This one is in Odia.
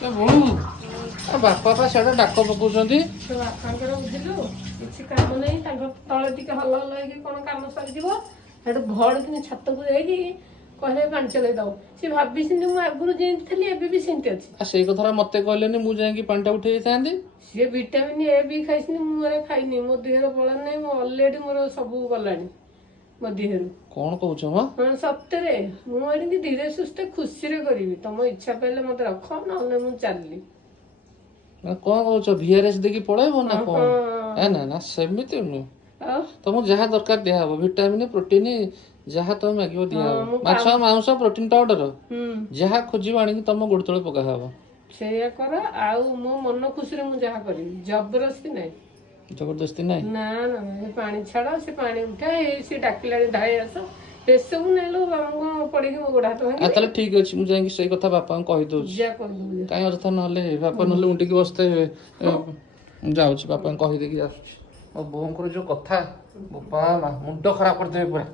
ବାପା ପା ସିଆଡେ ଡାକ ପକଉଛନ୍ତି। ବାପାଙ୍କର ବୁଝିଲୁ କିଛି କାମ ନାହିଁ, ତାଙ୍କ ତଳେ ଟିକେ ହଲ ହଲ ହେଇକି କଣ କାମ ସରିଯିବ, ସେଠୁ ଭଡକିନି ଛାତକୁ ଯାଇକି କହିଲେ ପାଣି ଚଲେଇ ଦବ। ସେ ଭାବିଛନ୍ତି ମୁଁ ଆଗରୁ ଯେମିତି ଥିଲି ଏବେ ବି ସେମିତି ଅଛି। ସେଇ କଥା ମତେ କହିଲେନି, ମୁଁ ଯାଇକି ପାଣିଟା ଉଠେଇ ଦେଇଥାନ୍ତି। ସିଏ ଭିଟାମିନ ଏ ବି ଖାଇଛନ୍ତି, ମୁଁ ଏରା ଖାଇନି। ମୋ ଦେହରେ ବଳ ନାହିଁ, ମୁଁ ଅଲରେଡି ମୋର ସବୁ ଗଲାଣି ମୋ ଦେହରୁ। କଣ କହୁଛ ମ? ହଁ ସତରେ, ମୁଁ ଏଣିକି ଧୀରେ ସୁସ୍ଥ ଖୁସିରେ କରିବି। ତମ ଇଚ୍ଛା ପାଇଲେ ମତେ ରଖ, ନହେଲେ ମୁଁ ଚାଲିଲି। କଣ କହୁଛ, ଭିଆରଏସ ଦେଇକି ପଳେଇବ ନା କଣ? ହଁ। ନା ନା ସେମିତି ନୁହେଁ, ଆଉ ତମକୁ ଯାହା ଦରକାର ଦିଆହବ। ଭିଟାମିନ ପ୍ରୋଟିନ ଯାହା ତମେ ମାଗିବ ଦିଆହବ। ମୁଁ ମାଛ ମାଂସ ପ୍ରୋଟିନ ପାଉଡର ହୁଁ ଯାହା ଖୋଜିବ ଆଣିକି ତମ ଗୋଡ ତଳେ ପକାହବ। ସେଇଆ କର। ଆଉ ମୋ ମନ ଖୁସିରେ ମୁଁ ଯାହା କରିବି, ଜବରଦସ୍ତି ନାହିଁ। ଜବରଦସ୍ତି ନାହିଁ। ନା ନା ପାଣି ଛାଡ, ସେ ପାଣି ଉଠା, ସେ ଡାକିଲାଣି ଧାଇ ଆସ, ଏସବୁ ନେଲୁ ବାବାଙ୍କୁ ପଡିକି ମୋ ଗୋଡ ହାତ ଭାଙ୍ଗିବି। ତାହେଲେ ଠିକ ଅଛି, ମୁଁ ଯାଇକି ସେଇ କଥା ବାପାଙ୍କୁ କହିଦଉଛି। ଯା କହିଦବୁ। କାହିଁ ଅଯଥା ନହେଲେ ବାପା ନହେଲେ ଉଣ୍ଡିକି ବସିଥିବେ। ମୁଁ ଯାଉଛି ବାପାଙ୍କୁ କହିଦେଇକି ଆସୁଛି। ମୋ ବୋଉଙ୍କର ଯୋଉ କଥା, ବୋପା ମା ମୁଣ୍ଡ ଖରାପ କରିଦେବେ ପୁରା।